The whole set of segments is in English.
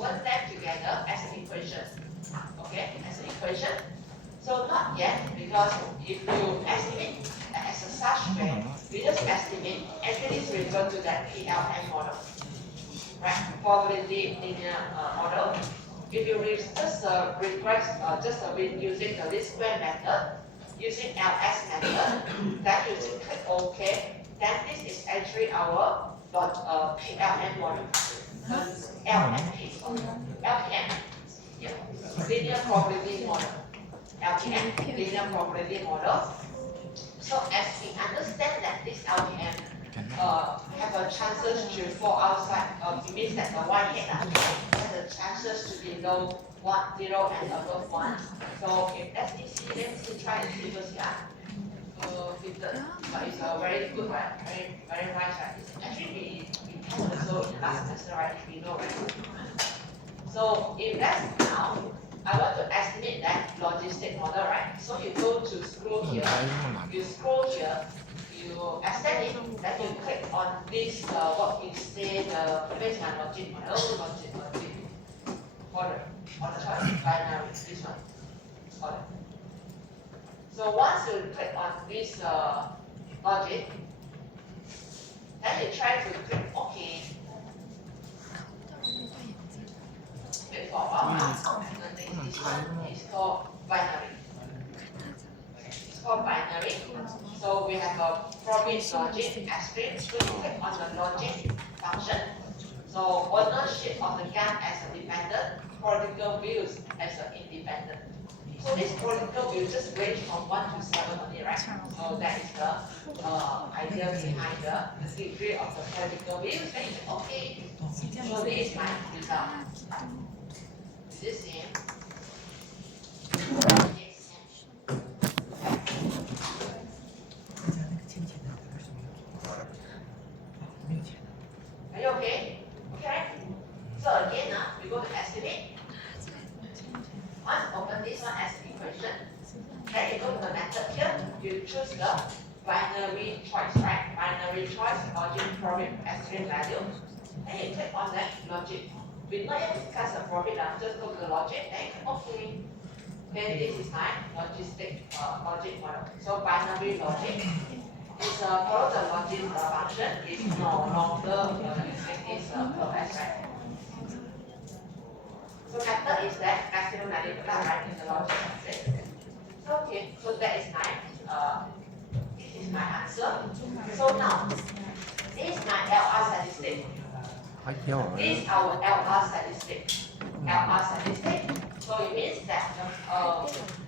open them together as an equation. Okay, as an equation. So not yet, because if you estimate as a such way, we just estimate actually is referred to that PLM model, right? Probability linear model. If you just regress, using the least square method, using LS method, then you just click OK. Then this is actually our PLM model. LNP, LPM, yeah, linear probability model. LPM, linear probability model. So as we understand that this LPM have a chances to fall outside, it means that the y head has the chances to be below 0 and above 1. So if SDC, let's try and see first, yeah. It's very good, right? Very nice, right? It's actually we also in last semester, right? We know, right? So if that's now, I want to estimate that logistic model, right? So you go to scroll here, you scroll here, you extend it, then you click on this, what we say the baseline logic model, logic order choice, binary, this one, order. So once you click on this logic, then you try to click OK. Wait for a while, and then this one is called binary. It's called binary. So we have a probit logic extreme. So you click on the logic function. So ownership of the gun as a dependent, political views as an independent. So this political views just range from 1 to 7 only, right? So that is the idea behind the degree of the political views. Then you say, okay, so this is my result. Is this same? Are you okay? Okay. So again, we go to estimate. Once open this one as an equation, then you go to the method here, you choose the binary choice, right? Binary choice, logic, probit, extreme value. Then you click on that logic. We not yet discuss the probit, just go to the logic, then okay. Then this is my logistic logic model. So binary logic is follow the logic function, is no longer using this per s, right? So method is that maximum value right in the logic function. Okay, so that is my this is my answer. So now this is my LR statistic. This is our LR statistic. LR statistic. So it means that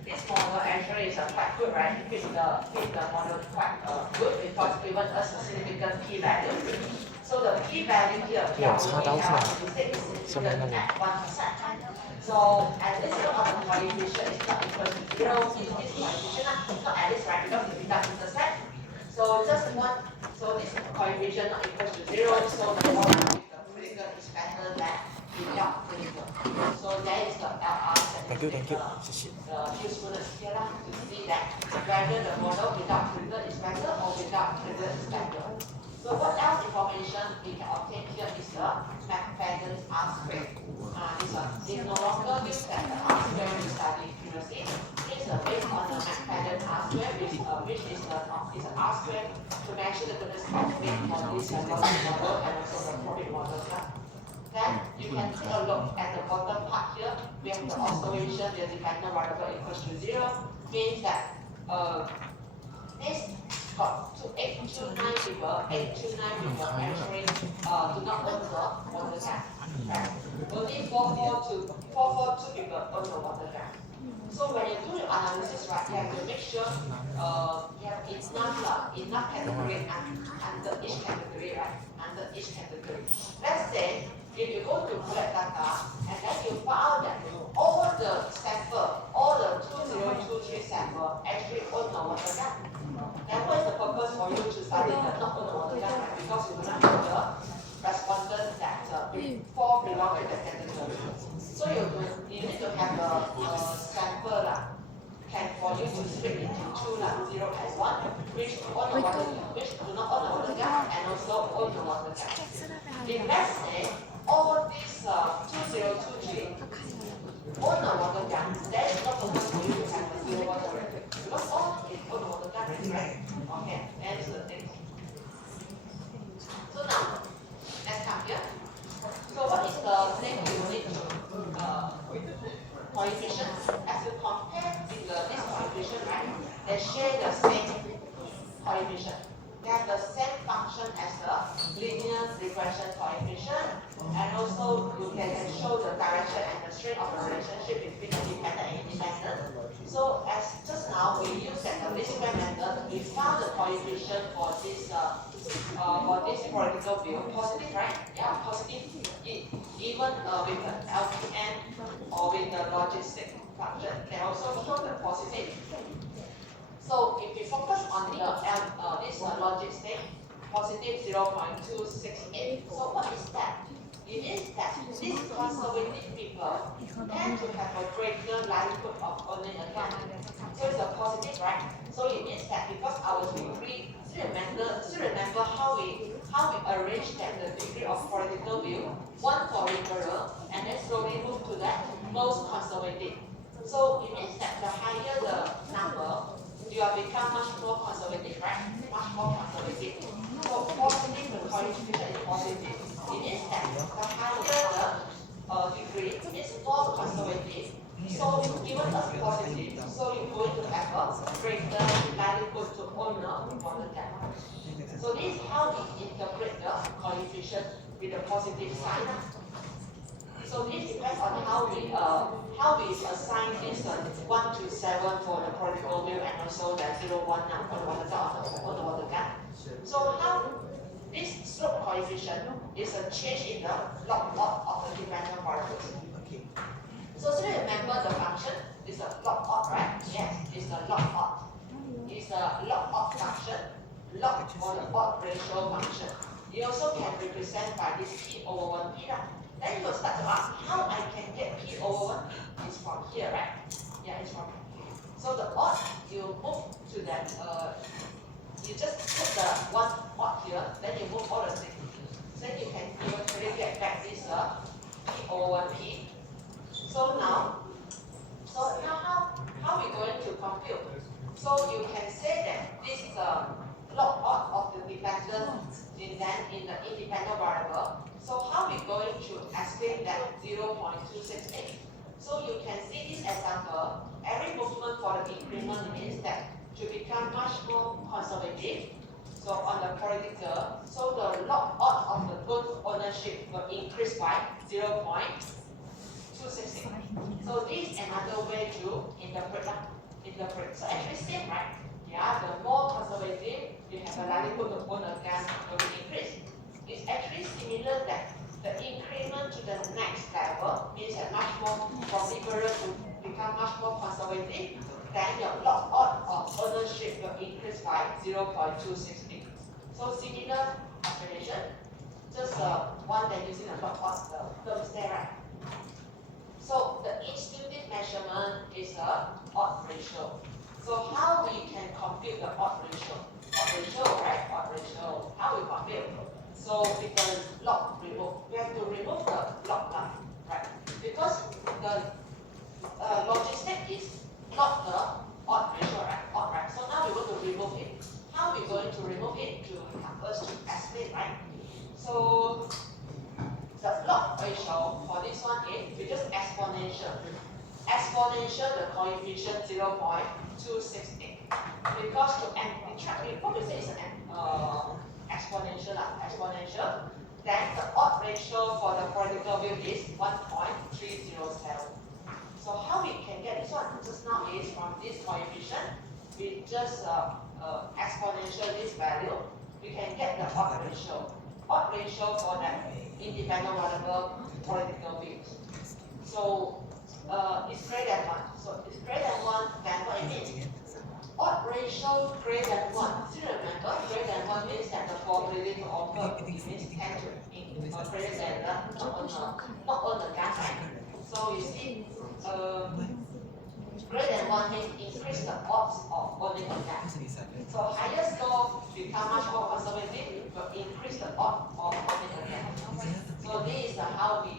this model actually is quite good, right? It fits the model quite good because given us a significant p-value. So the p-value here, LR statistic is significant at 1%. So at this level of the coefficient is not equal to 0, this coefficient not at this, right? Because we deduct intercept. So just one, so this coefficient not equal to 0, so the one with the critical is better than without critical. So that is the LR statistic. The usefulness here to see that whether the model without critical is better or without critical is better. So what else information we can obtain here is the McFadden's R-square. This one, they no longer use that the R-square we studied previously. It's based on the McFadden's R-square, which is an R-square to measure the goodness of weight for this logic model and also the probit model. Then you can take a look at the bottom part here. We have the oscillation, the dependent variable equals to 0, means that this got 829 people actually do not own the water gap. Right? Only 442 people own the water gap. So when you do your analysis, right, you have to make sure you have enough category under each category, right? Under each category. Let's say if you go to collect data and then you found that all the sample, all the 2023 sample actually own the water gap. Then what is the purpose for you to study the not own the water gap? Right? Because you do not have the respondents that fall belong to the category. So you need to have a sample for you to split into two, 0 and 1, which own the water, which do not own the water gap and also own the water gap. If let's say all these 2023 regression coefficient, and also you can show the direction and the strength of the relationship between independent and independent. So as just now we used the least square method, we found the coefficient for this theoretical view positive, right? Yeah, positive. Even with the LPN or with the logistic function, they also show the positive. So if we focus on the this logistic positive 0.268, so what is that? It means that these conservative people tend to have a greater likelihood of owning a gun. So it's a positive, right? So it means that because our degree, still remember how we arrange that the degree of political view, one for liberal, and then slowly move to that most conservative. So it means that the higher the number, you have become much more conservative, right? Much more conservative. So positive, the coefficient is positive. It means that the higher the degree is more conservative. So given as positive, so you're going to have a greater likelihood to own the debt. So this is how we interpret the coefficient with the positive sign. So this depends on how we assign this 1 to 7 for the political view and also the 0, 1 for the water gun. So how this slope coefficient is a change in the log odd of the dependent variables. So still remember the function is a log odd, right? Yes, it's a log odd. It's a log odd function, log or the odd ratio function. You also can represent by this p over 1p. Then you will start to ask how I can get p over 1p. It's from here, right? Yeah, it's from here. So the odd, you move to that, you just put the one odd here, then you move all the things. Then you can eventually get back this p over 1p. So now how we going to compute? So you can say that this log odd of the dependent in the independent variable. So how we going to explain that 0.268? So you can see this example. Every movement for the increment means that to become much more conservative. So on the political, so the log odd of the good ownership will increase by 0.268. So this is another way to interpret. So actually same, right? Yeah, the more conservative you have a likelihood to own a gun will increase. It's actually similar that the increment to the next level means that much more from liberal to become much more conservative, then your log odd of ownership will increase by 0.268. So similar calculation, just one that using the log odd terms there, right? So the intuitive measurement is a odd ratio. So how we can compute the odd ratio? Odd ratio, right? Odd ratio. How we compute? So with the log remove, we have to remove the log line, right? Because the logistic is not the odd ratio, right? Odd, right? So now we want to remove it. How are we going to remove it to help us to explain, right? So the log ratio for this one is we just exponential. Exponential the coefficient 0.268. Because we probably say it's an exponential. Then the odd ratio for the political view is 1.307. So how we can get this one? Just now is from this coefficient, we just exponential this value, we can get the odd ratio. Odd ratio for that independent variable political views. So it's greater than 1. So it's greater than 1, then what it means? Odd ratio greater than 1. Still remember, greater than 1 means that the probability to occur means 10 to greater than not on the gas side. So you see, greater than 1 means increase the odds of owning a gas. So higher score become much more conservative, will increase the odds of owning a gas. So this is how we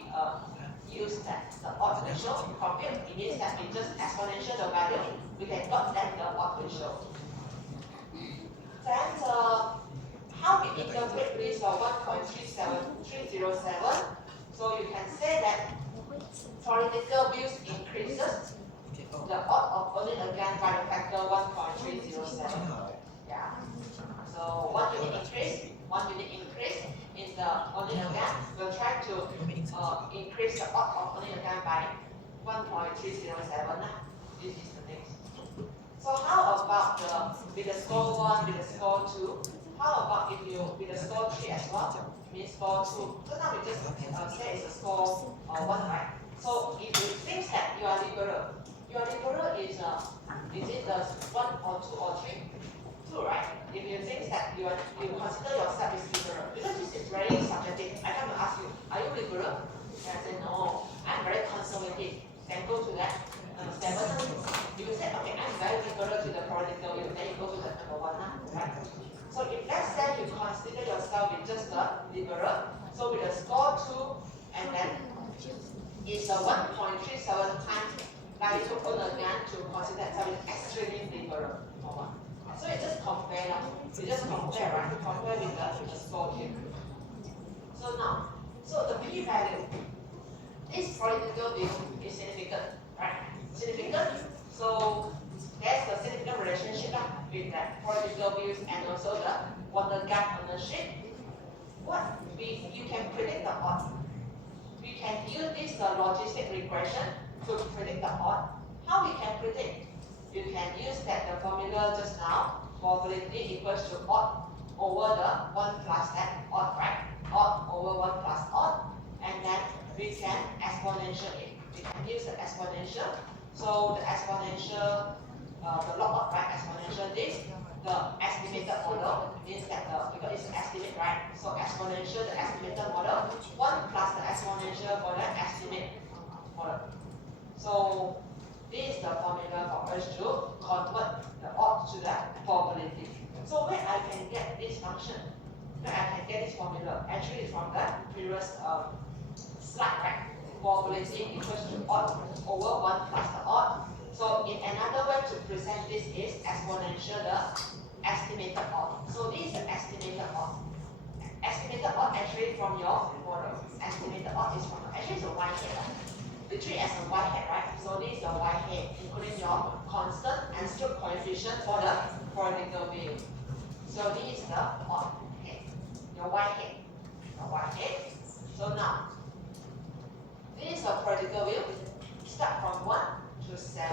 use that the odd ratio to compute. It means that we just exponential the value, we can got that the odd ratio. Then how we interpret this 1.307? So you can say that political views increases the odd of owning a gun by the factor 1.307. Yeah. So what do we increase? 1 unit increase in the polynomial, we'll try to increase the odd of polynomial by 1.307. This is the next. So how about with the score 1, with the score 2? How about if you with the score 3 as well? Means score 2. So now we just say it's a score 1, right? So if you think that you are liberal, your liberal is it the 1 or 2 or 3? 2, right? If you think that you consider yourself as liberal, because this is very subjective. I come to ask you, are you liberal? And I say no, I'm very conservative. Then go to that 7. If you say, okay, I'm very liberal to the political view, then you go to the number 1, right? So if let's say you consider yourself with just the liberal, so with the score 2, and then it's a 1.37 times value to own again to consider yourself as extremely liberal. So you just compare now. You just compare, right? Compare with the score here. So now, so the p-value, this political view is significant, right? Significant. So there's the significant relationship with that political views and also the water gap ownership. What you can predict the odd. We can use this logistic regression to predict the odd. How we can predict? You can use that the formula just now, probability equals to odd over the 1 plus that odd, right? Odd over 1 plus odd, and then we can exponential it. We can use the exponential. So the exponential, the log odd, right? Exponential this, the estimated model means that because it's an estimate, right? So exponential, the estimated model, 1 plus the exponential for the estimate model. So this is the formula for us to convert the odd to the probability. So where I can get this function, where I can get this formula, actually it's from the previous slide, right? Probability equals to odd over 1 plus the odd. So in another way to present this is exponential the estimated odd. So this is the estimated odd. Estimated odd actually from your model. Estimated odd is from actually it's a y head. We treat as a y head, right? So this is your y head, including your constant and stroke coefficient for the political view. So this is the odd head, your y head, your y head. So now, this is a political view. Start from 1 to 7.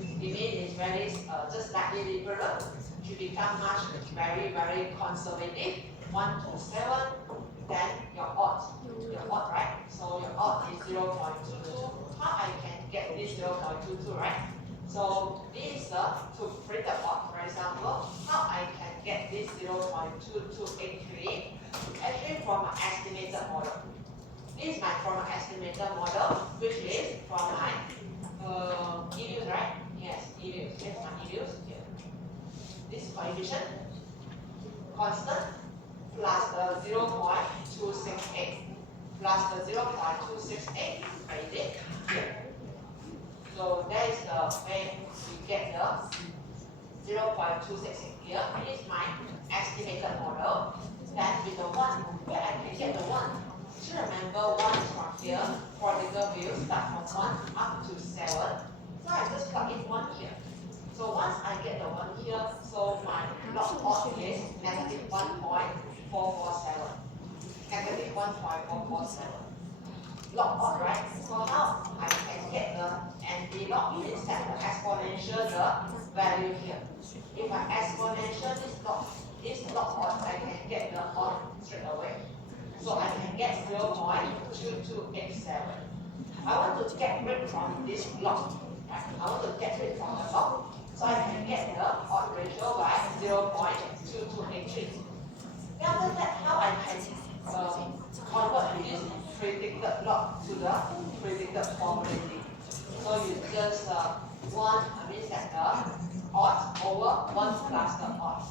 It means it's very just slightly liberal. To become much very conservative. 1 to 7. Then your odd, right? So your odd is 0.22. How I can get this 0.22, right? So this is to predict the odd, for example, how I can get this 0.2283 actually from an estimated model. This is from an estimated model, which is from my e-views, right? Yes, e-views. Here's my e-views here. This coefficient, constant, plus the 0.268, plus the 0.268, raise it here. So that is the way we get the 0.268 here. This is my estimated model. Then with the 1, where I can get the 1. Just remember 1 is from here. Political view start from 1 up to 7. So I just plug in 1 here. So once I get the 1 here, so my log odd is negative 1.447. Negative 1.447. Log odd, right? So how I can get the anti-log means that the exponential the value here. If I exponential this log odd, I can get the odd straight away. So I can get 0.2287. I want to get rid from this log. Right? I want to get rid from the log. So I can get the odd ratio by 0.2283. Then after that, how I can convert this predicted log to the predicted probability. So you just 1 means that the odd over 1 plus the odd.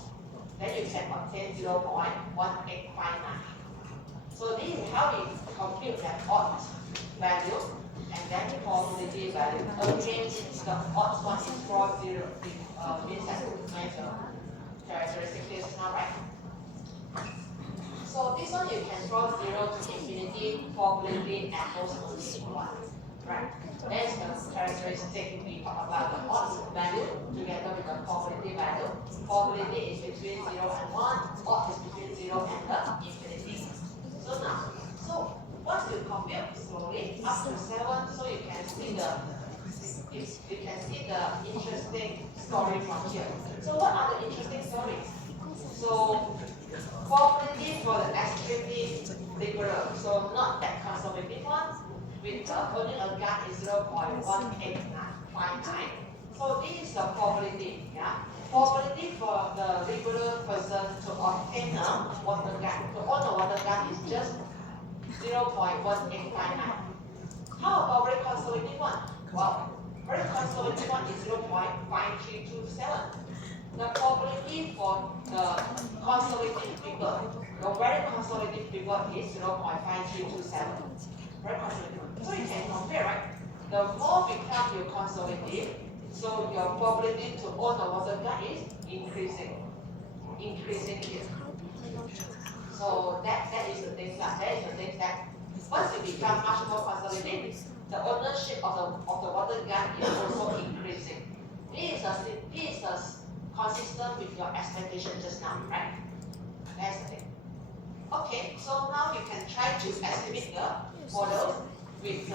Then you can obtain 0.1859. So this is how we compute that odd value and then probability value. Again, the odd one is 40, means that measure characteristic is not right. So this one you can draw 0 to infinity, probability and also only 1. right? That is the characteristic we talk about the odd value together with the probability value. Probability is between 0 and 1, odd is between 0 and the infinity. So now, so once you compute slowly up to 7, so you can see the interesting story from here. So what are the interesting stories? So probability for the extremely liberal, so not that conservative one, with only a gap is 0.18959. So this is the probability, yeah. Probability for the liberal person to obtain a water gap, to own a water gap is just 0.1859. How about very conservative one? Well, very conservative one is 0.5327. The probability for the conservative figure, the very conservative figure is 0.5327. Very conservative. So you can compare, right? The more become you conservative, so your probability to own the water gun is increasing here. So that is the thing that once you become much more conservative, the ownership of the water gun is also increasing. This is consistent with your expectation just now, right? That's the thing. Okay, so now you can try to estimate the model with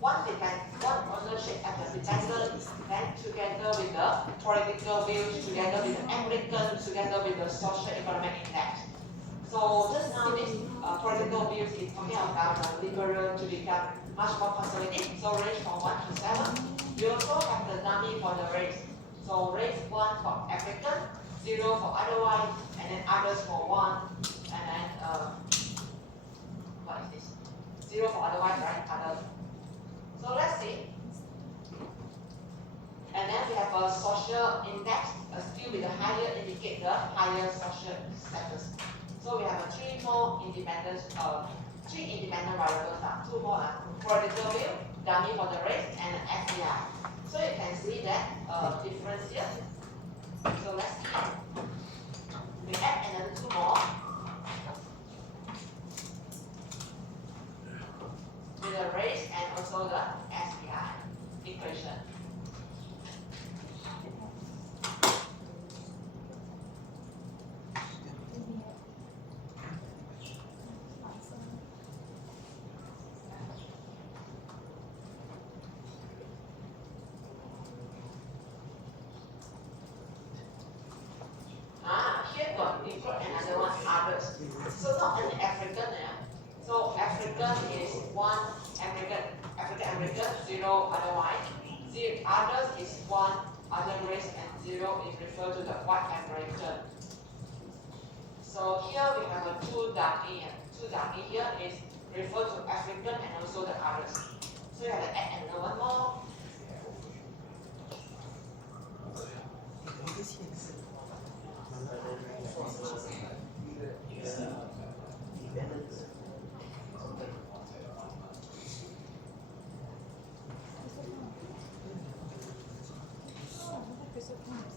one ownership as a dependent, then together with the political views, together with the American, together with the social economic index. So just now this political views is talking about the liberal to become much more conservative. So range from 1 to 7. You also have the dummy for the race. So race 1 for African, 0 for otherwise, and then others for 1, and then what is this? 0 for otherwise, right? Others. So let's see. And then we have a social index, still with a higher indicator, higher social status. So we have three independent variables now. 2 more political view, dummy for the race, and an FBI. So you can see that difference here. So let's see. We add another 2 more. With the race and also the SPI equation. Here got include another one, others. So not only African, yeah. So African is 1 African, 0 otherwise. Others is 1 other race, and 0 is referred to the white American. So here we have a 2 dummy. 2 dummy here is referred to African and also the others. So you have to add another one more.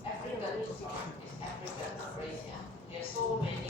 African is African race, yeah. There are so many.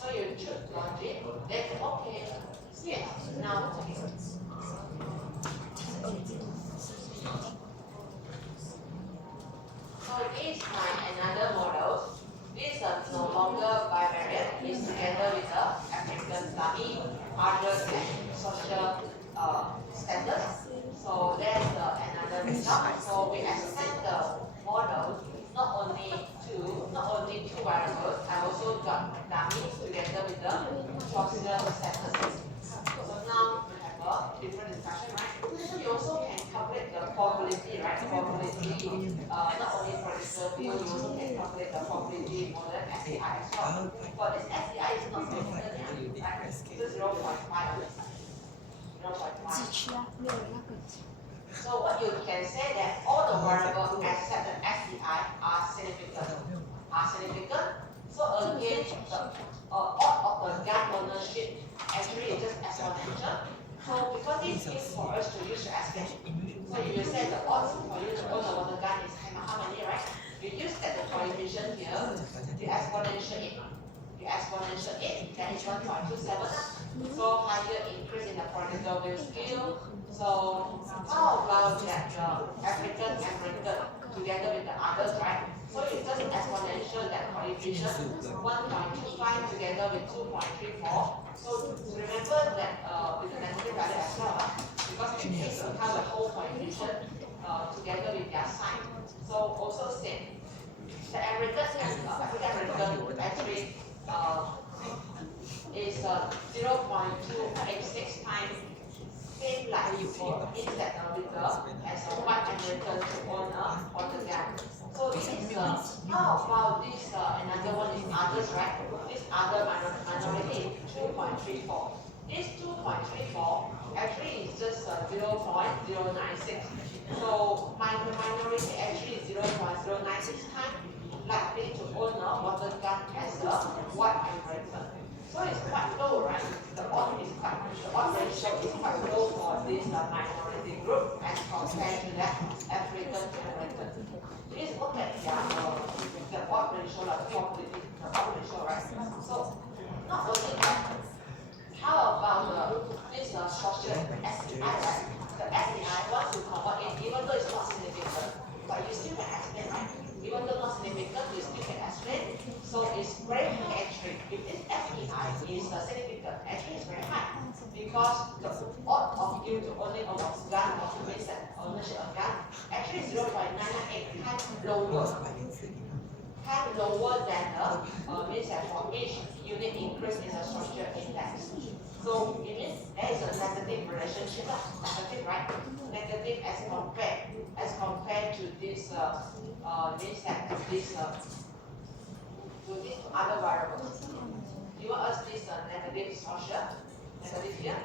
So you choose logit, then okay, yes, now this is my another model. This is no longer bivariate. It's together with the African dummy, other than social status. So there's another result. So we extend the model not only two variables. I also got dummy together with the social status. So now we have a different discussion, right? So you also can calculate the probability, right? Probability, not only for the survey, you also can calculate the probability for the SCI as well. But this SCI is not significant, right? It's 0.5 on this side. 0.5. So what you can say that all the variables except the SCI are significant. So again, the odd of the gun ownership actually is just exponential. So because this is for us to use to estimate. So if you say the odds for you to own a water gun is how many, right? You use that the coefficient here, the exponential 8. The exponential 8, that is 1.27. So higher increase in the probability scale. So how about that African American together with the others, right? So it's just exponential that coefficient 1.25 together with 2.34. So remember that with the negative value as well, because we take into account the whole coefficient together with their sign. So also same. The African American actually is 0.286 times same like for insect auditor as a white American owner on the gun. So this is how about this another one is others, right? This other minority is 2.34. This 2.34 actually is just 0.096. So minority actually is 0.096 times likely to own a water gun as a white American. So it's quite low, right? The odd ratio is quite low for this minority group as compared to that African American. Please look at the odd ratio, like the odd ratio, right? So not only that, how about this social SCI, right? The SCI, once you convert it, even though it's not significant, but you still can explain, right? Even though not significant, you still can explain. So it's very high actually. If this SEI is significant, actually it's very high. Because the odd of you to only own a gun or to means that ownership of gun actually is 0.998 times lower. Times lower than the means that for each unit increase in the social index. So it means there is a negative relationship, negative, right? Negative as compared to this means that this to these other variables. You want us this negative social, negative here.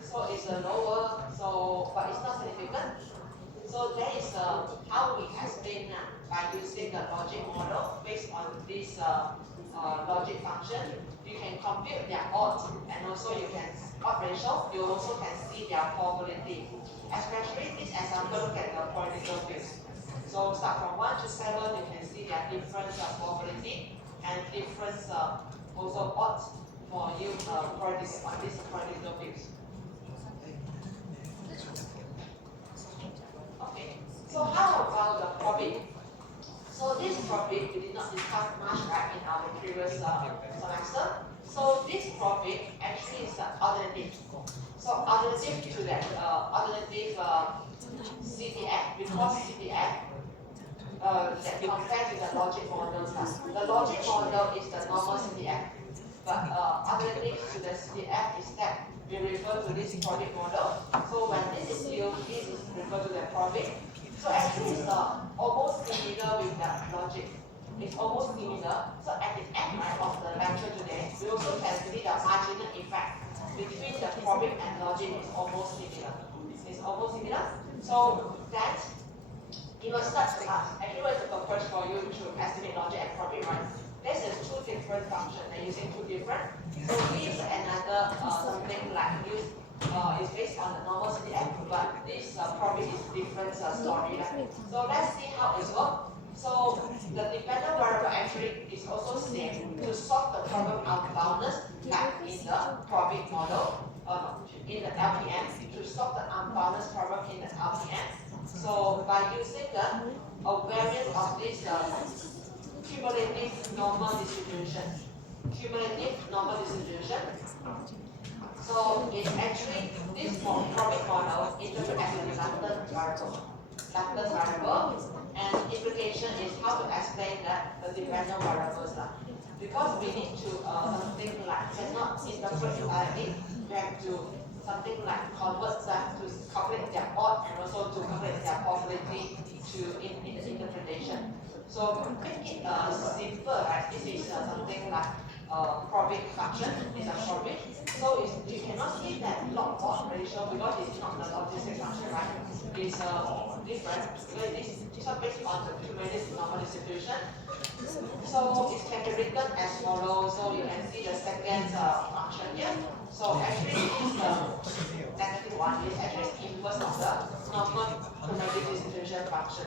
So it's lower, so but it's not significant. So that is how we explain by using the logic model based on this logic function. You can compute their odds and also you can odd ratio. You also can see their probability. Especially this example, look at the political fields. So start from 1 to 7, you can see their different probability and different also odds for you on this political fields. Okay, so how about the probit? So this probit we did not discuss much right in our previous semester. So this probit actually is alternative. So alternative to that alternative CDF, because CDF that compared to the logic model. The logic model is the normal CDF, but alternative to the CDF is that we refer to this probit model. So when this is used, this is referred to the probit. So actually it's almost similar with the logic. It's almost similar. So at the end right, of the lecture today, we also can see the marginal effect between the probit and logic is almost similar. It's almost similar. So that it was such actually was the purpose for you to estimate logic and probit, right? This is two different functions. They're using two different. So this is another something like use is based on the normal CDF, but this probit is different story. Right? So let's see how it works. So the dependent variable actually is also same to solve the problem of boundness like in the probit model, in the LPM, to solve the unboundness problem in the LPM. So by are using a variance of this cumulative normal distribution. Cumulative normal distribution. So it's actually this probit model interpret as a reluctant variable. Reluctant variable, and implication is how to explain that the dependent variables. Because we need to something like cannot interpret directly, we have to something like convert that to calculate their odd and also to calculate their probability to in the interpretation. So make it simple, right? This is something like probit function is a probit. So you cannot see that log odd ratio because it's not the logistic function, right? It's different because this one based on the cumulative normal distribution. So it can be written as follows. So you can see the second function here. So actually this negative one is actually inverse of the normal cumulative distribution function.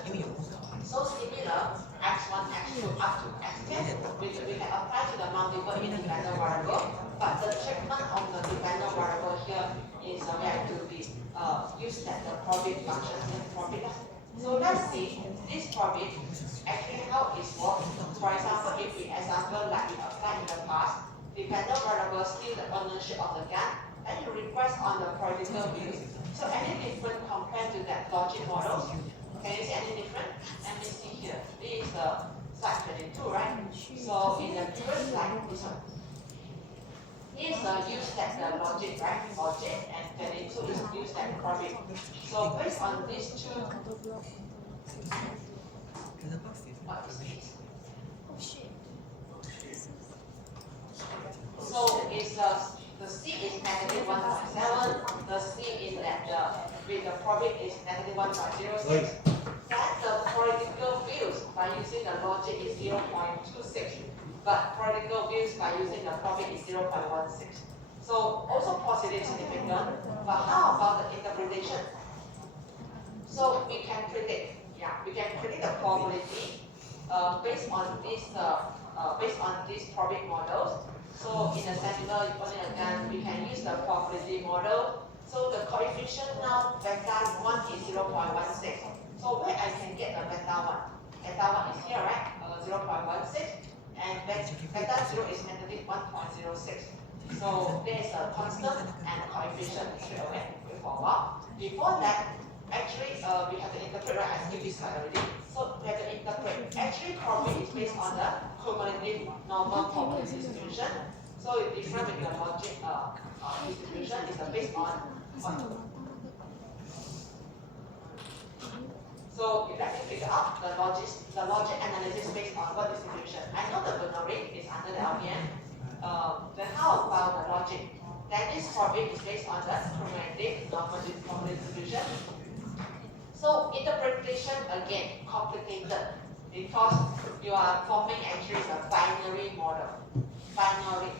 So similar, x1, x2 up to xn, we can apply to the multiple independent variable, but the treatment of the dependent variable here is we have to be used as the probit function and probit. So let's see this probit actually how it works. For example, if we example like we applied in the past, dependent variable steal the ownership of the gun, and you request on the political views. So any different compared to that logic model? Can you see any different? Let me see here. This is slide 22, right? So in the previous slide, this one. Here is used as the logic, right? Logic, and 22 is used as probit. So based on these two, what is it? So it's the C is negative 1.7, the C is that with the probit is negative 1.06. That the political views by using the logic is 0.26, but political views by using the probit is 0.16. So also positive significant, but how about the interpretation? So we can predict, we can predict the probability based on these probit models. So in the similar only again, we can use the probability model. So the coefficient now, beta 1 is 0.16. So where I can get the beta 1? Beta 1 is here, right? 0.16. And beta 0 is negative 1.06. So there is a constant and a coefficient straight away. Wait for a while. Before that, actually we have to interpret, right? I give this slide already. So we have to interpret. Actually, probit is based on the cumulative normal probability distribution. So it's different with the logic distribution. It's based on what? So you let me figure out the logic analysis based on what distribution. I know the binary is under the LPM. Then how about the logic? Then this probit is based on the cumulative normal distribution. So interpretation again complicated because you are forming actually a binary model. Binary.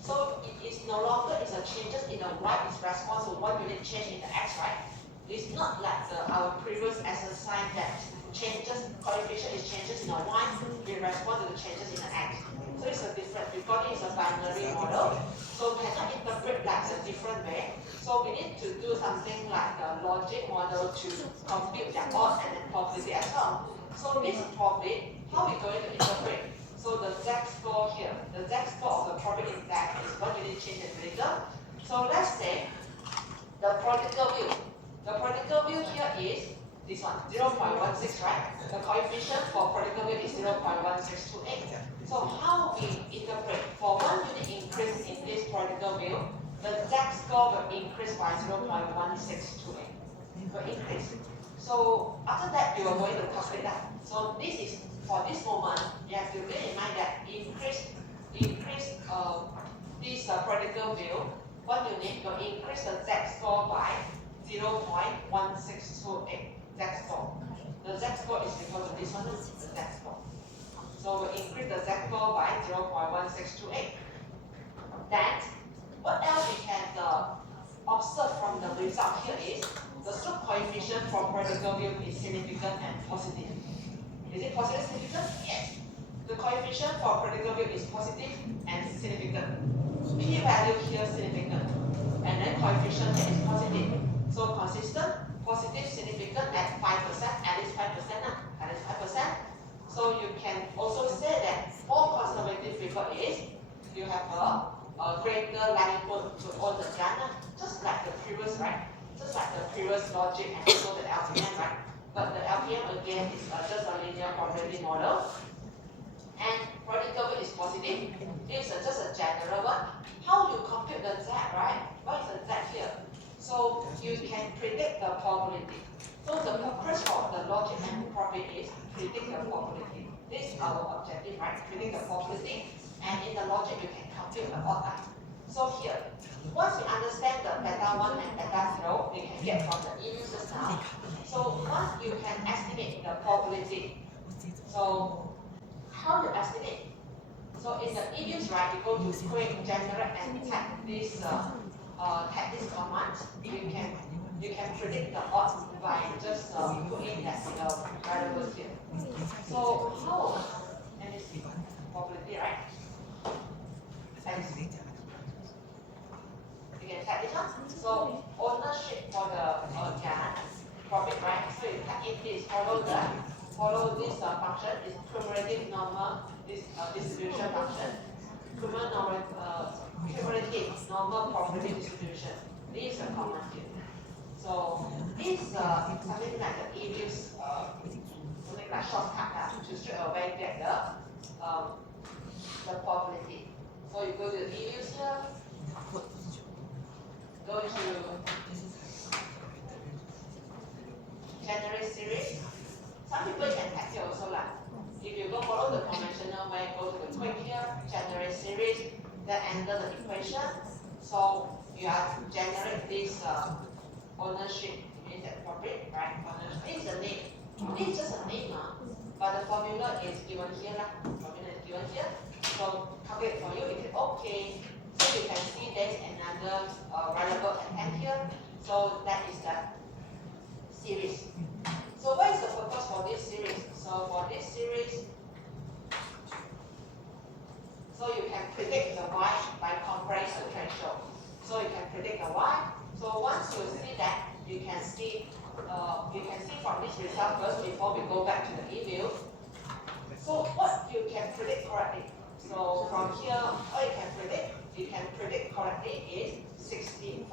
So it is no longer a changes in the y is response to 1 unit change in the x, right? It's not like our previous exercise that changes coefficient is changes in the y, we respond to the changes in the x. So it's a different because it's a binary model. So we cannot interpret like a different way. So we need to do something like the logic model to compute the odd and then probability as well. So this probit, how are we going to interpret? So the z-score here, the z-score of the probit index is 1 unit change and greater. So let's say the political view. The political view here is this one, 0.16, right? The coefficient for political view is 0.1628. So how we interpret? For 1 unit increase in this political view, the z-score will increase by 0.1628. Will increase. So after that, you are going to calculate that. So this is, for this moment, you have to bear in mind that increase this political view, 1 unit will increase the z-score by 0.1628 z-score. The z-score is equal to this one, the z-score. So we increase the z-score by 0.1628. Then, what else we can observe from the result here is the slope coefficient for political view is significant and positive. Is it positive significant? Yes. The coefficient for political view is positive and significant. P-value here significant. And then coefficient here is positive. So consistent, positive, significant at 5%, at least 5%. a greater likelihood to own the gun, just like the previous, right? Just like the previous logic and also the LPM, right? But the LPM again is just a linear probability model. And probability is positive. This is just a general one. How you compute the Z, right? What is the Z here? So you can predict the probability. So the purpose of the logic and probability is predict the probability. This is our objective, right? Predict the probability. And in the logic, you can compute the odd. So here, once we understand the beta 1 and beta 0, we can get from the e-uses now. So once you can estimate the probability, so how you estimate? So in the e-use, right, you go to quick generate and type this command. You can predict the odds by just putting that variables here. So how? And it's probability, right? And you can type this one. So ownership for the gun, probit, right? So you type in this, follow this function is cumulative normal distribution function. Cumulative normal probability distribution. This is a command here. So this is something like the e-use, something like shortcut to straight away get the probability. So you go to the e-use here, go to generate series. Some people can type here also lah. If you go follow the conventional way, go to the quick here, generate series, then enter the equation. So you are generate this ownership, means that probit, right? Ownership. This is a name. This is just a name, but the formula is given here lah. Formula is given here. So calculate for you, it is okay. So you can see there's another variable attached here. So that is the series. So what is the purpose for this series? So for this series, so you can predict the y by comparing the threshold. So you can predict the y. So once you see that, you can see from this result first before we go back to the e-view. So what you can predict correctly? So from here, what you can predict correctly is 64.91%.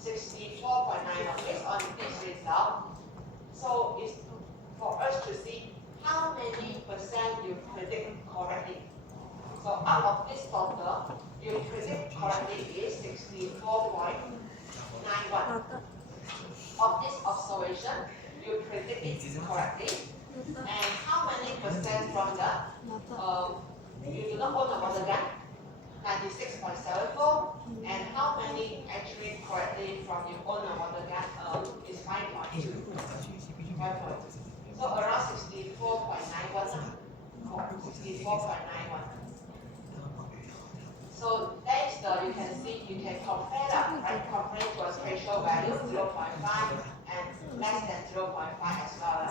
64.91 based on this result. So it's for us to see how many percent you predict correctly. So out of this total, you predict correctly is 64.91. Of this observation, you predict it correctly. And how many percent from the you do not own a water gun? 96.74. And how many actually correctly from you own a water gun is 5.2. 5.2. So around 64.91. 64.91. So that is the, you can compare that, right? Compare to a threshold value 0.5 and less than 0.5 as well.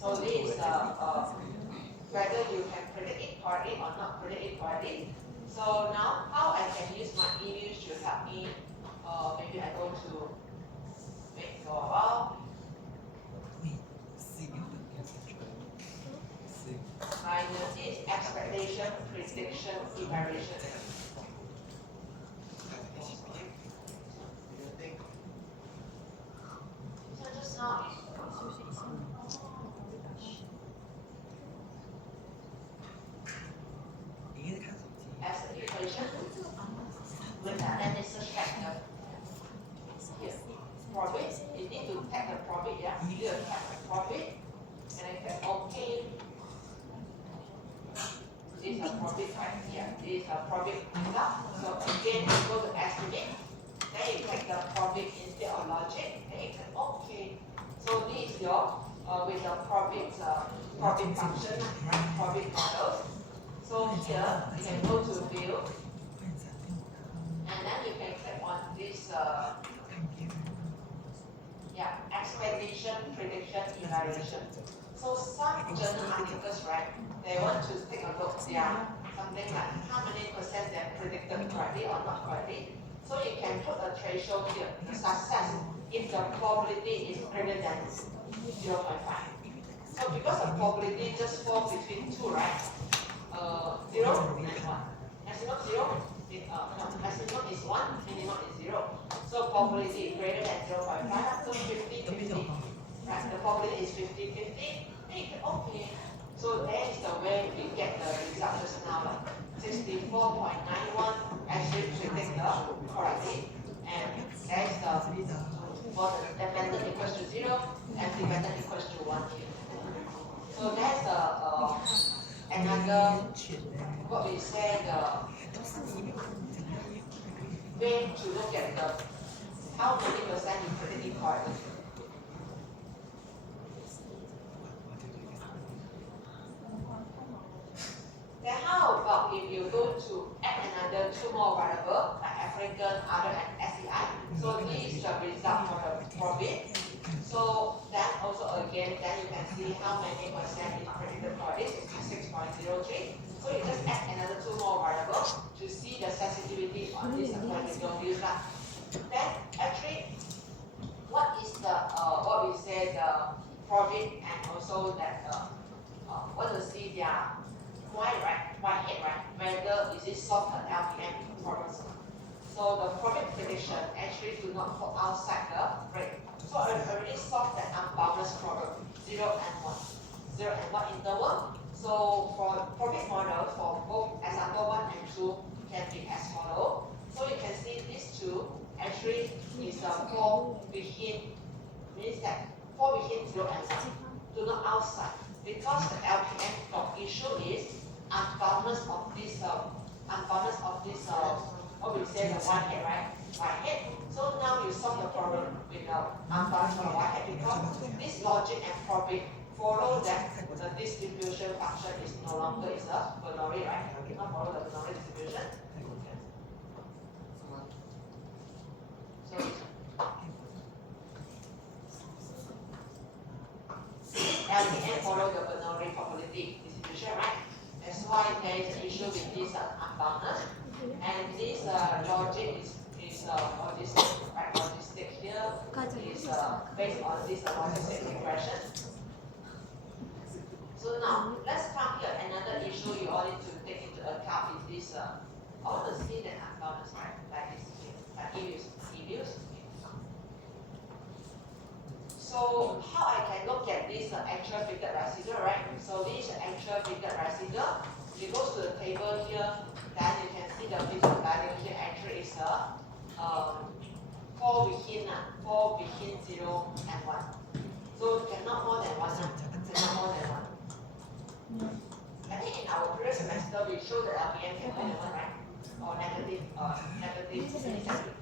So this is whether you can predict it correctly or not predict it correctly. So now how I can use my e-views to help me, maybe I go to wait for a while. Minus is expectation, prediction, evaluation. So just now as the equation with that, then it's a check here. Probit, you need to tag the probit, yeah? You need to tag the probit, and then click OK. This is a probit right here. This is a probit result. So again, you go to estimate, then you take the probit instead of logic, then you click OK. So this is your with the probit function, probit models. So here you can go to view, and then you can click on this expectation, prediction, evaluation. So some journal articles, right, they want to take a look, something like how many percent they predicted correctly or not correctly. So you can put a threshold here, the success, if the probability is greater than 0.5. So because the probability just falls between 2, right? 0 and 1. Maximum 0, maximum is 1, minimum is 0. So probability is greater than 0.5, so 50-50. Right, the probability is 50-50. Okay. So that is the way we get the result just now. 64.91 actually predicted correctly. And that is the for the dependent equals to 0 and dependent equals to 1 here. So that's another, what we say, the way to look at the how many percent you predict correctly. Then how about if you go to add another 2 more variables like African, other, and SEI? So this is the result for the probit. So then also again, then you can see how many percent is predicted for this, 66.03. So you just add another 2 more variables to see the sensitivity on this polynomial views. Then actually, what is the what we say the probit, and also that want to see their white head, right? Whether is it solve the LPM problems. So the probit prediction actually do not fall outside the rate. So I already solved that unboundless problem, 0 and 1. 0 and 1 interval. So for probit model, for both example 1 and 2 can be as follows. So you can see these two actually is a fall within, means that fall within 0 and 1. Do not outside. Because the LPM issue is unboundless of this what we say the white head, right? White head. So now you solve the problem with the unboundless of white head because this logit and probit follow that the distribution function is no longer is a Bernoulli, right? You cannot follow the Bernoulli distribution. So LPM follow the Bernoulli probability distribution, right? That's why there is an issue with this unboundless. And this logic is logistic, right? Logistic here is based on this logistic regression. So now let's come here. Another issue you all need to take into account is this. I want to see that unboundless, right? Like this here, like EViews. So how I can look at this actual figured residual, right? So this actual figured residual. You go to the table here, then you can see the figured value here actually is fall within 0 and 1. So cannot more than 1. Cannot more than 1. I think in our previous semester we showed that LPM can more than 1, right? Or negative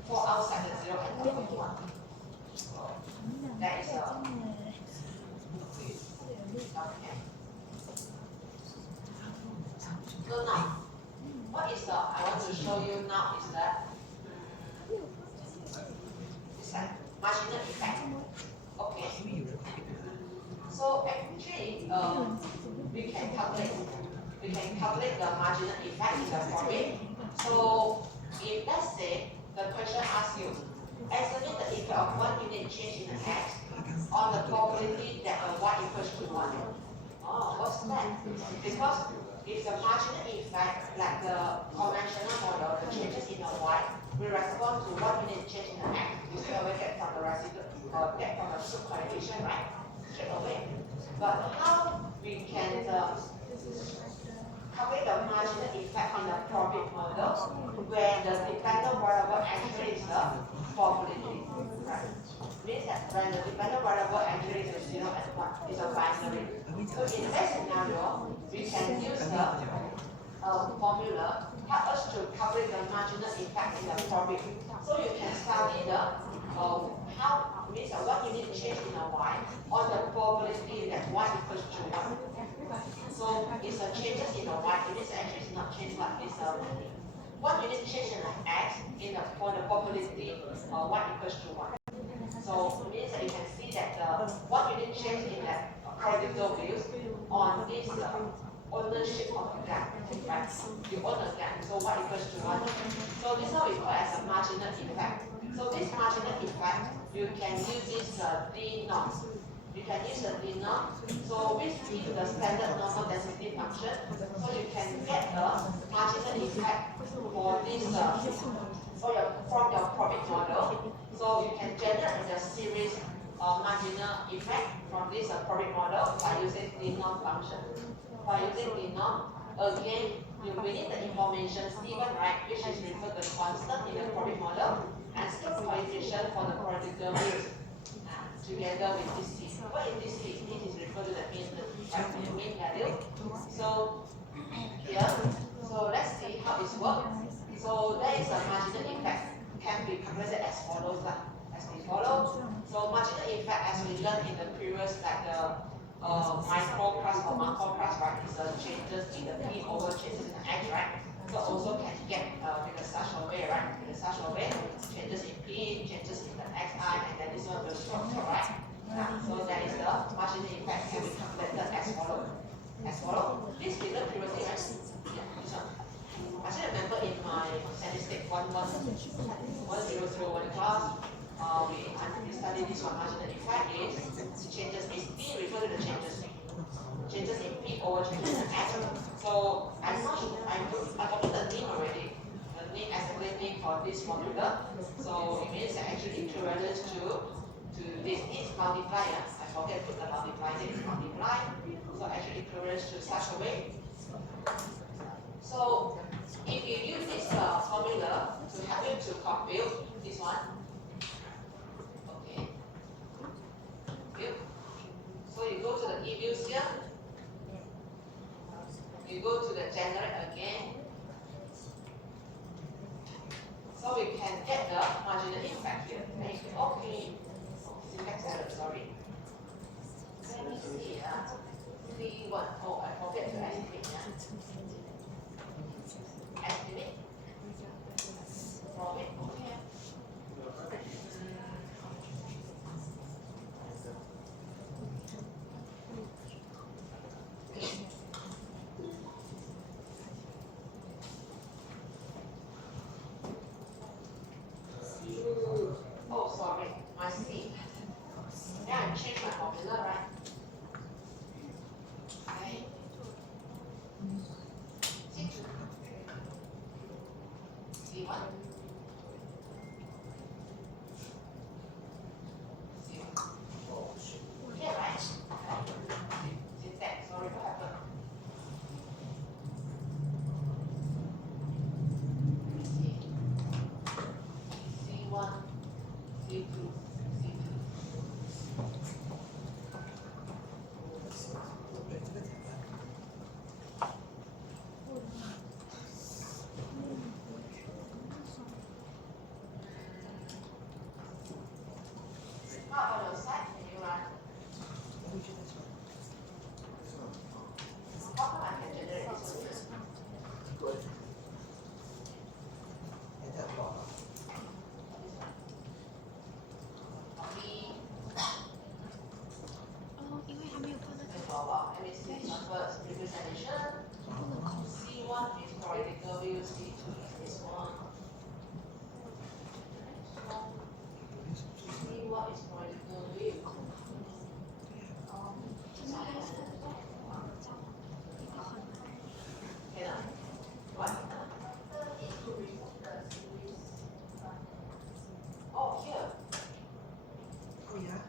fall outside the 0 and above 1. That is okay. So now, what is I want to show you now is that it's like marginal effect. Okay. So actually, we can calculate the marginal effect in the probit. So if let's say the question asks you, estimate the effect of 1 unit change in the x on the probability that y equals to 1. Oh, what's that? Because if the marginal effect, like the conventional model, the changes in the y will respond to 1 unit change in the x, you straight away get from the residual or get from the subcorrelation, right? Straight away. But how we can calculate the marginal effect on the probit model where the dependent variable actually is the probability, right? Means that when the dependent variable actually is 0 and 1, is a binary. So in that scenario, we can use the formula help us to calculate the marginal effect in the probit. So you can study the how means what you need to change in the y on the probability that y equals to 1. So it's a changes in the y. It is actually not change, but it's what you need to change in the x in the for the probability y equals to 1. So it means that you can see that what you need to change in the critical views on this ownership of the gun, right? You own a gun, so y equals to 1. So this is what we call as a marginal effect. So this marginal effect, you can use this D naught you can use the denom. So which is the standard normal density function. So you can get the marginal effect for this from your probit model. So you can generate the series marginal effect from this probit model by using denom function. By using denom, again, we need the information given, right, which is referred to constant in the probit model, and state coefficient for the political views together with this C. What is this C? It is referred to the mean, right, the mean value. So here, so let's see how it works. So there is a marginal effect, can be calculated as follows, as we follow. So marginal effect, as we learned in the previous, like the micro plus or macro plus, right, is the changes in the P over changes in the X, right? So also can get in such a way, right? In such a way, changes in P, changes in the Xi, and then this one will structure, right? So that is the marginal effect can be calculated as follows. As follows. This we learned previously, right? Yeah, this one. I still remember in my statistic 1001 class, we studied this one marginal effect is changes in P refer to the changes in P over changes in X. So I'm not sure, I forgot the name already. The name exactly name for this formula. So it means that actually equivalent to this is multiply. I forget to put the multiply. This is multiply. So actually equivalent to such a way. So if you use this formula to help you to compute this one, okay. So you go to the e-views here. You go to the generate again. So we can get the marginal effect here. Okay. Syntax error, sorry. Let me see. 3, 1. Oh, I forget to estimate. Estimate. Probit. Okay. Oh, sorry, my C. Yeah, I changed my formula, right? Okay. C2. C1. C1. Yeah, right? Syntax, sorry, what happened? C1. C2, C2. How about your side? Can you run? How come I can generate this one? Let me see the first representation. C1 is political view, C2 is this one. C1 is political view. Okay, now. What? Oh, here. Oh yeah.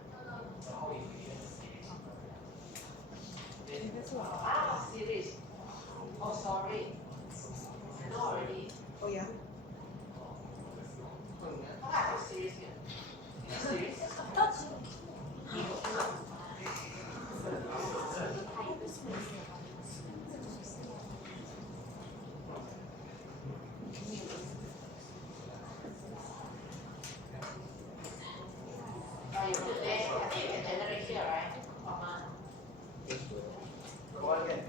Ah, series. Oh, sorry. I know already. Oh yeah. How about the series here? Series. You put there, I think you can generate here, right? Comma. Go again.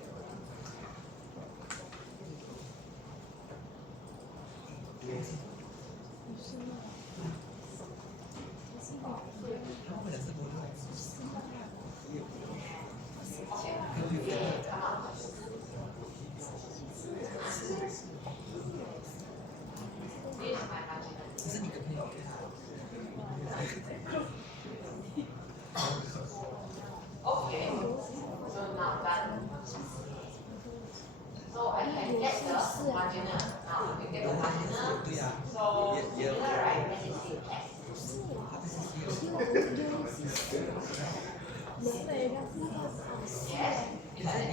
marginal. Now you can get the marginal. So similar, right? When you see x. Yes. Is that it?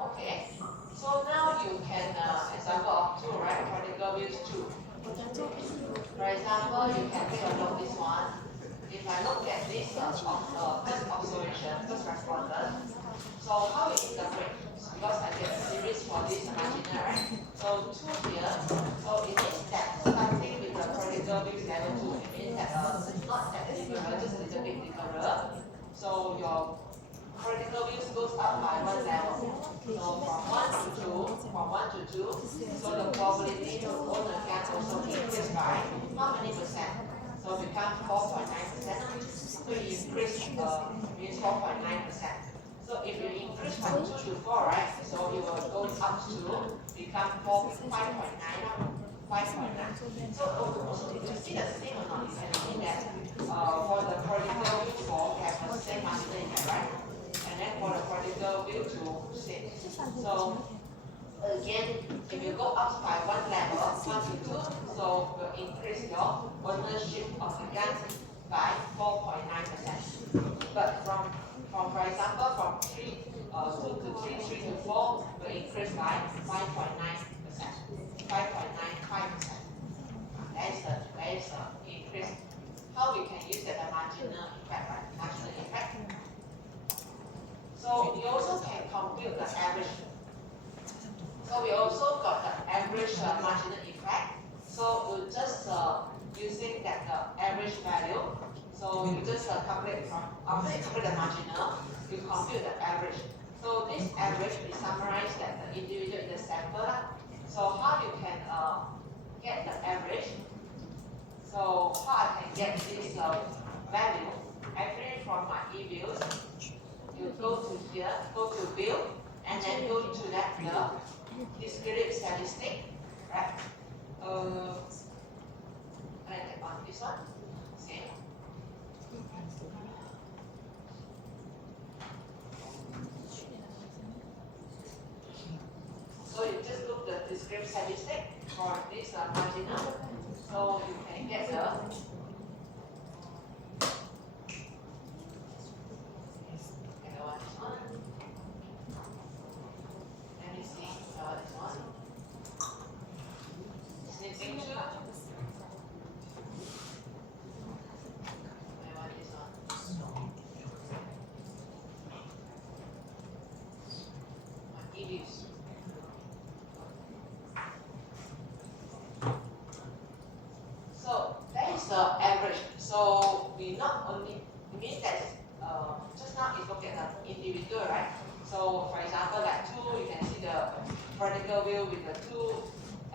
Okay. So now you can example of 2, right? Particle views 2. For example, you can take a look this one. If I look at this first observation, first respondent, so how we interpret? Because I get a series for this marginal, right? So 2 here, so it means that starting with the particle views level 2, it means that not that liberal, just a little bit liberal. So your particle views goes up by 1 level. So from 1 to 2, so the probability to own a gas also increase by how many percent? So become 4.9%. So you increase means 4.9%. So if you increase from 2 to 4, right? So it will go up to become 5.9. 5.9. So also you see the same or not? You can see that for the particle view 4, we have the same marginal effect, right? And then for the particle view 2, 6. So again, if you go up by 1 level, 1 to 2, so will increase your ownership of the gun by 4.9%. But from for example, from 2 to 3, 3 to 4 will increase by 5.9%. 5.95%. That is the increase. How we can use that marginal effect, right? Marginal effect. So you also can compute the average. So we also got the average marginal effect. So we just using that average value. So you just calculate from after you calculate the marginal, you compute the average. So this average we summarize that the individual in the sample. So how you can get the average? So how I can get this value? Actually from my e-views, you go to here, go to view, and then go to that the discrete statistic, right? I take on this one. Same. So you just look the discrete statistic for this marginal. So you can get the the average. So we not only means that just now is look at the individual, right? So for example, like 2, you can see the particle view with the 2,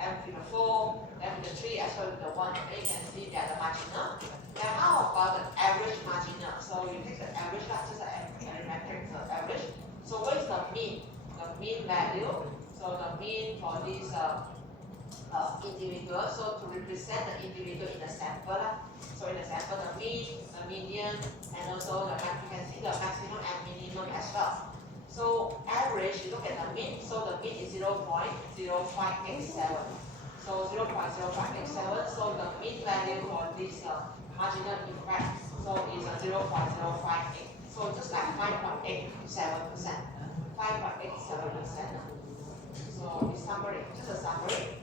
and with the 4, and with the 3, as well as the 1. Then you can see that the marginal. Then how about the average marginal? So you take the average, not just the arithmetic average. So what is the mean? The mean value. So the mean for this individual, so to represent the individual in the sample. So in the sample, the mean, the median, and also the you can see the maximum and minimum as well. So average, you look at the mean, so the mean is 0.0587. So 0.0587, so the mean value for this marginal effect, so is 0.058. So just like 5.87%. 5.87%. So the summary, just a summary.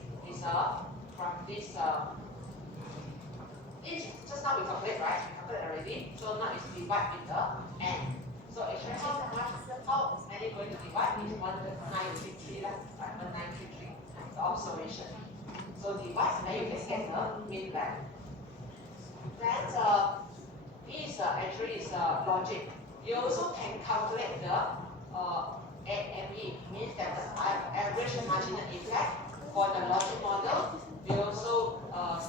From this each just now we calculate, right? We calculate already. So now it's divide with the n. So actually how many going to divide is 1933, right? 1933, the observation. So divide and then you can get the mean value. Then this actually is logit. You also can calculate the AME means that the average marginal effect for the logic model. We also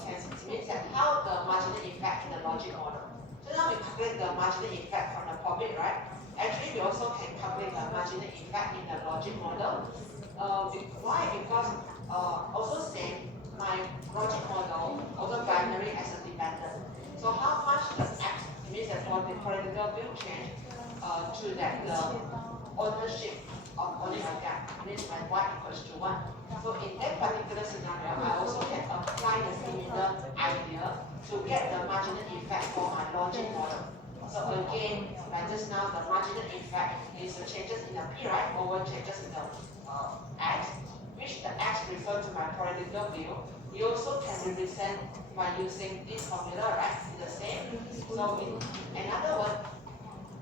can means that how the marginal effect in the logic model. So now we calculate the marginal effect from the probit, right? Actually, we also can calculate the marginal effect in the logic model. Why? Because also same, my logic model also binary as a dependent. So how much the x means that for the political will change to that the ownership of only my gap means my y equals to 1. So in that particular scenario, I also can apply the similar idea to get the marginal effect for my logic model. So again, like just now, the marginal effect is the changes in the p, right, over changes in the x, which the x refers to my political view. You also can represent by using this formula, right? It's the same. So in another word,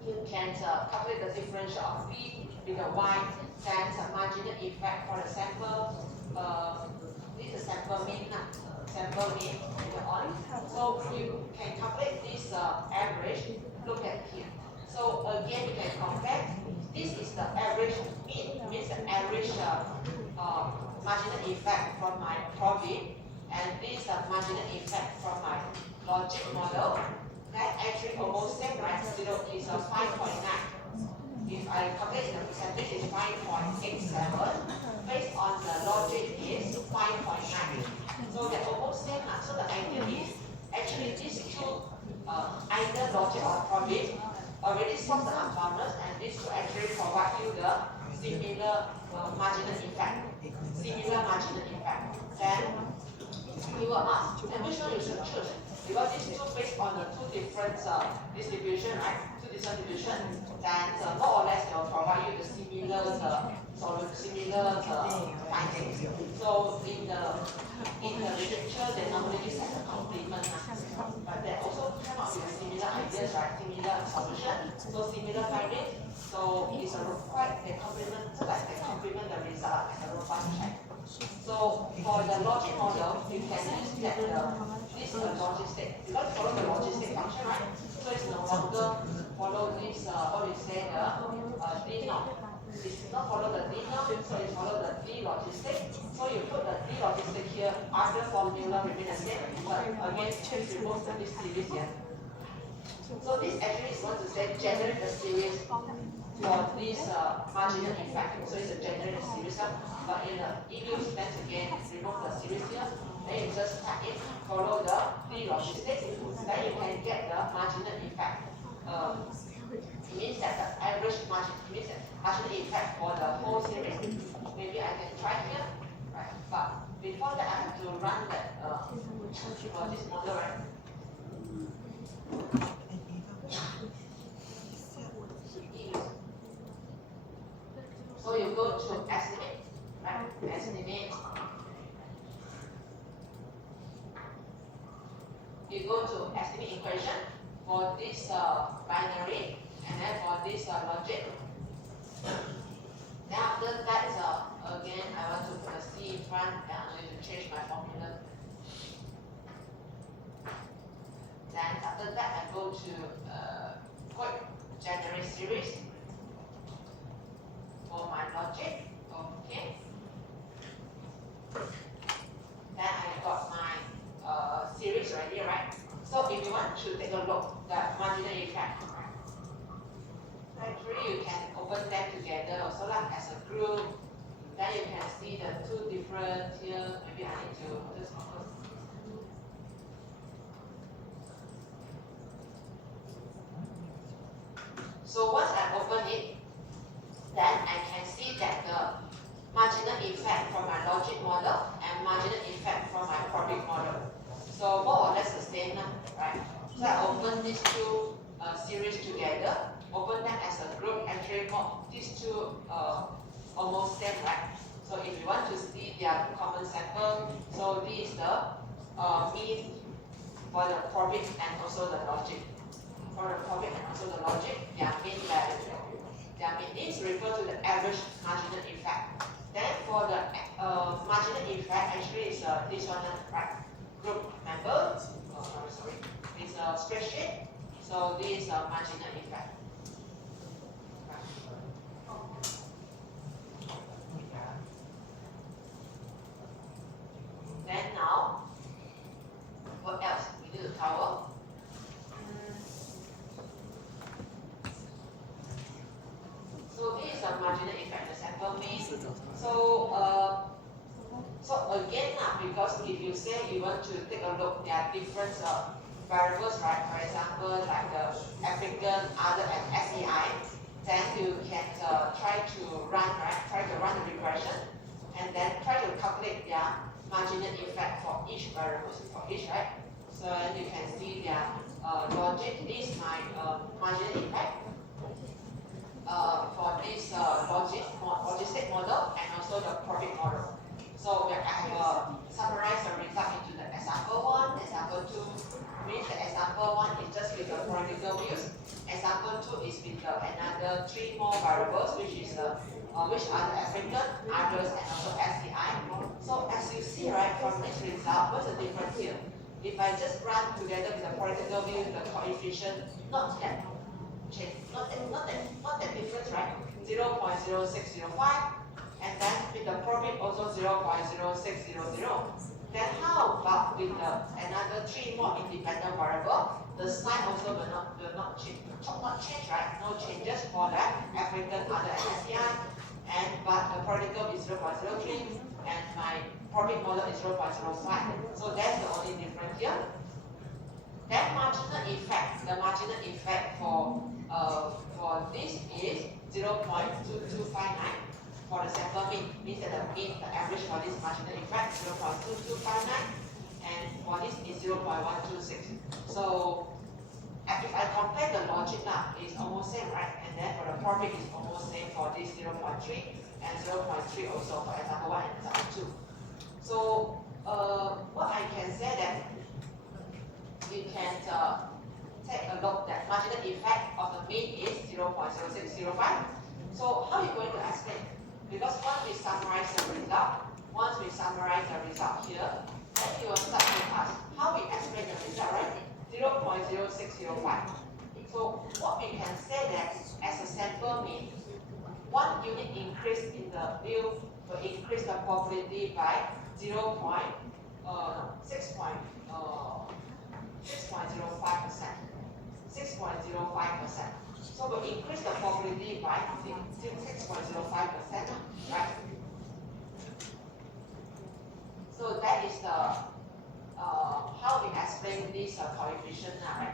you can calculate the differential of p with the y, then the marginal effect for the sample. This is sample mean, sample mean later on. So you can calculate this average. Look at here. So again, you can compare. This is the average mean, means the average marginal effect from my probit, and this marginal effect from my logic model. That actually almost same, right? 0 is 5.9. If I calculate the percentage, is 5.87. Based on the logic is 5.9. So they're almost same. So the idea is actually these two, either logic or probit, already solve the unbounded, and these two actually provide you the similar marginal effect. Similar marginal effect. Then you will ask, and which one you should choose? Because these two based on the two different distribution, right? Two distribution, then more or less they will provide you the similar findings. So in the literature, they normally use as a complement, but they also come up with similar ideas, right? Similar solution, so similar findings. So it's quite a complement, so like they complement the result as a robust check. So for the logic model, you can use that this logic state, because follow the logic state function, right? So it's no longer follow this what we say the D norm. It's not follow the D norm, so it's follow the D logic state. So you put the D logic state here, other formula remain the same, but again please remove this series here. So this actually is going to say generate the series for this marginal effect. So it's a generated series, but in the use then again remove the series here. Then you just type in, follow the D logic state, then you can get the marginal effect. It means that the average margin, it means that marginal effect for the whole series. Maybe I can try here, right? But before that, I have to run that for this model, right? So you go to estimate, right? Estimate. You go to estimate equation for this binary, and then for this logic. Then after that, again, I want to put a C in front, and I'm going to change my formula. Then after that, I go to quick generate series for my logic. Okay. Then I got my series ready, right? So if you want to take a look at the marginal effect, actually you can open them together also like as a group. Then you can see the two different here. Maybe I need to just focus. So once I open it, then I can see that the marginal effect from my logic model and marginal effect from my probit model. So more or less the same, right? So I open these two series together, open them as a group, actually these two almost same, right? So if you want to see their common sample, so this is the mean for the probit and also the logic. For the probit and also the logic, their mean value. Their mean is refer to the average marginal effect. Then for the marginal effect, actually is this one, right? Group member, sorry, it's a spreadsheet. So this is a marginal effect. Right. So again, because if you say you want to take a look, there are different variables, right? For example, like the African, other, and SEI, then you can try to run, right? Try to run the regression, and then try to calculate their marginal effect for each variable, for each, right? So you can see their logit is my marginal effect for this logistic model and also the probit model. So I have summarized the result into the example 1, example 2, means the example 1 is just with the political views. Example 2 is with another 3 more variables, which are the African, others, and also SCI. So as you see, right, from this result, what's the difference here? If I just run together with the political view, the coefficient, not that change, not that difference, right? 0.0605. And then with the probit also 0.0600. Then how about with another 3 more independent variable? The sign also will not change, right? No changes for that African, other, and SCI. But the particle is 0.03 and my probit model is 0.05. So that's the only difference here. That marginal effect, the marginal effect for this is 0.2259. For the sample mean, means that the average for this marginal effect is 0.2259, and for this is 0.126. So if I compare the logit now, it's almost same, right? And then for the probit is almost same for this 0.3 and 0.3 also for example 1 and example 2. So what I can say that you can take a look that marginal effect of the mean is 0.0605. So how are you going to explain? Because once we summarize the result here, then you will start to ask how we explain the result, right? 0.0605. So what we can say that as a sample mean, 1 unit increase in the view will increase the probability by 6.05%. So we'll increase the probability by 6.05%, right? So that is the how we explain this coefficient, right?